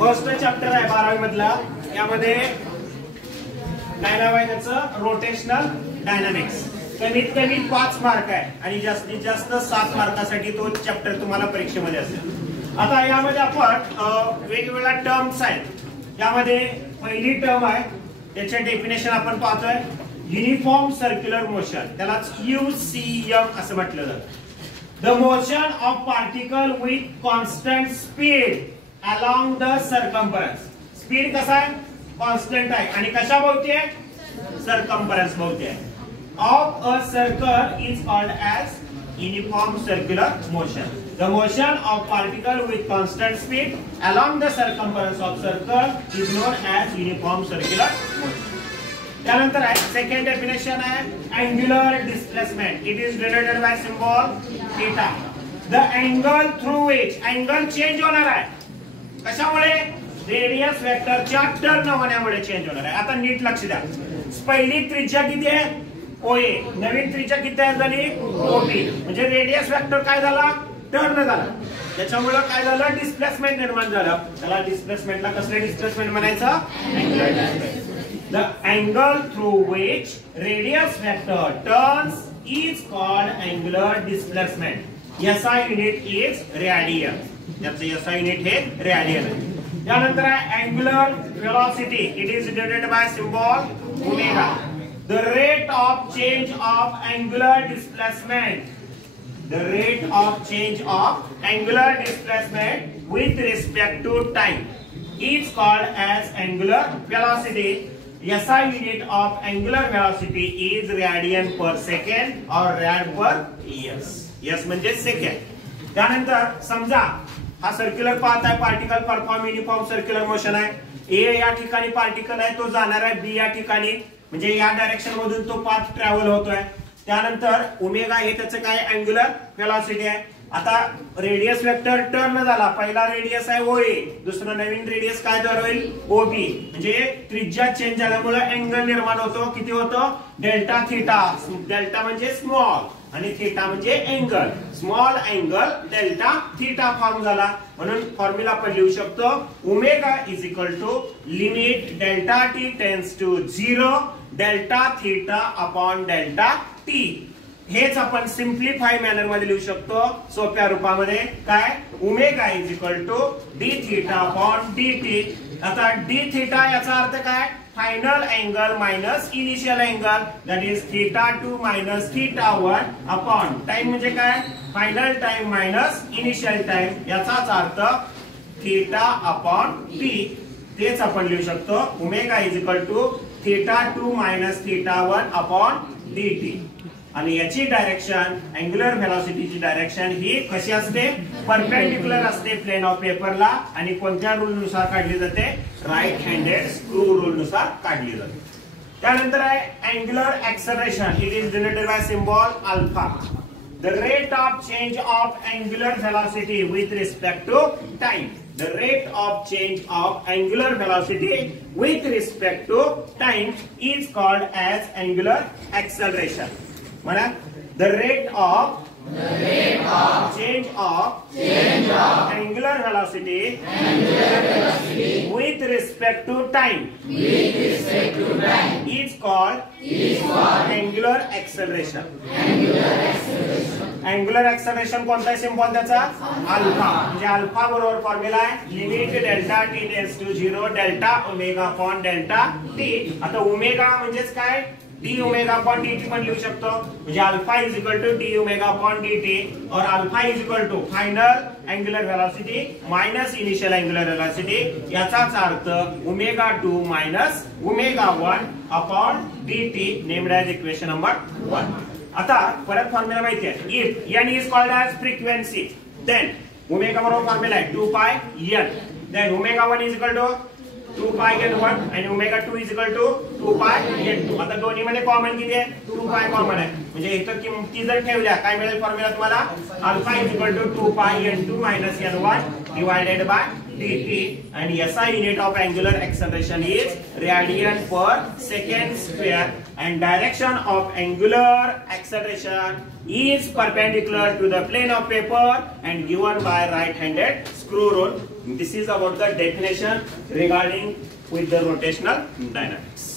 First chapter आहे 12वी मधला. यामध्ये काय नाव आहे त्याचं? Rotational dynamics. कमीत कमी 5 मार्क आहे आणि जास्तीत जास्त 7 मार्कासाठी तो चॅप्टर तुम्हाला परीक्षेमध्ये असेल. आता यामध्ये आपण वेगवेगळ्या टर्म्स आहेत. यामध्ये पहिली टर्म आहे, त्याचे डेफिनेशन आपण पाहतोय. युनिफॉर्म सर्क्युलर मोशन, त्यालाच UCM असं म्हटलं जातं. The motion of particle with constant speed along the circumference. Speed कसा आहे? कॉन्स्टंट आहे आणि कशा भोवती आहे? सर्कम्फरन्स भोवती आहे. Of a circle is called as uniform circular motion. The motion of particle with constant speed along the circumference of circle is known as uniform circular motion. त्यानंतर आहे सेकंड डेफिनेशन आहे angular displacement. It is denoted by symbol theta. The angle through which, angle change होणार आहे कशामुळे? Radius वेक्टरच्या turn होण्यामुळे change होणार आहे. आता नीट लक्ष द्या. पहिली त्रिज्या किती आहे? OA. नवीन त्रिज्या किती आहे झाली? OB. म्हणजे रेडियस वेक्टर काय झाला? टर्न झाला. त्याच्यामुळे काय झालं? डिस्प्लेसमेंट निर्माण झालं. त्याला डिस्प्लेसमेंटला कसले डिस्प्लेसमेंट म्हणायचं? Angular displacement. The angle through which radius vector turns is called angular displacement. SI unit is radian. याचं SI unit हे radian आहे. त्यानंतर आहे angular velocity. It is denoted by symbol omega. The rate of change of angular displacement. The rate of change of angular displacement with respect to time is called as angular velocity. SI unit of angular velocity is radian per second or rad per s. s म्हणजे second. त्यानंतर समजा हा circular path आहे, particle perform uniform circular motion आहे. A या ठिकाणी particle आहे, तो जाणार आहे B या ठिकाणी, म्हणजे या डायरेक्शन मधून तो पाथ ट्रॅव्हल होतोय. त्यानंतर ओमेगा हे त्याचं काय? अँग्युलर वेलोसिटी आहे. आता रेडियस वेक्टर टर्न झाला. पहिला रेडियस आहे OA, दुसरा नवीन रेडियस काय तयार होईल? OB. म्हणजे त्रिज्या चेंज झाल्यामुळे अँगल निर्माण होतो. किती होतो? Delta theta. डेल्टा म्हणजे स्मॉल आणि थीटा म्हणजे angle. Small angle delta theta form झाला. म्हणून फॉर्म्युला आपण लिहू शकतो omega is equal to limit delta T tends to 0 delta theta upon delta T. हेच आपण सिम्प्लिफाय मॅनर मध्ये लिहू शकतो सोप्या रूपामध्ये. काय? Omega is equal to D theta upon D T. आता डी थीटा याचा अर्थ काय? Final angle minus initial angle, that is theta 2 minus theta 1 upon time म्हणजे काय? Final time minus initial time. याचाच अर्थ थीटा अपॉन टी. तेच आपण लिहू शकतो omega is equal to theta 2 minus theta 1 upon D T. आणि याची डायरेक्शन अँग्युलर व्हेलॉसिटीची डायरेक्शन ही कशी असते? परपेंडिक्युलर असते प्लेन ऑफ पेपरला. आणि कोणत्या रूल नुसार काढली जाते? राईट हँडेड स्क्रू रूल नुसार काढली जाते. त्यानंतर आहे angular acceleration. It is denoted by symbol alpha. The rate of change of angular velocity with respect to time. The rate of change of angular velocity with respect to time is called as angular acceleration. म्हणा the rate of change of angular velocity with respect to time is called angular acceleration. Angular acceleration कोणता symbol त्याचा? Alpha. म्हणजे alpha बरोबर formula आहे limit delta T tends to 0 delta omega upon delta T. आता omega म्हणजेच काय? D omega upon D T पण लिहू शकतो. म्हणजे alpha is equal to D omega upon D T और alpha is equal to final angular velocity minus initial angular velocity. याचाच अर्थ omega 2 minus omega 1 upon D T named as equation number 1. आता परत formula माहिती आहे. If n is called as frequency then omega बरोबर formula आहे 2 pi n. Then omega 1 is equal to 2 pi n1 आणि omega 2 is equal to 2 पाय n2. आता दोन्ही मध्ये कॉमन किती आहे? 2 पाय कॉमन आहे. म्हणजे इथं किमती जर ठेवल्या काय मिळेल फॉर्म्युला तुम्हाला? अल्फा इज इक्वल टू 2 पाय n2 minus n1 divided by dt. and SI unit of angular acceleration is radian per second square and direction of angular acceleration is perpendicular to the plane of paper and given by right handed screw rule. This is about the definition regarding with the rotational dynamics.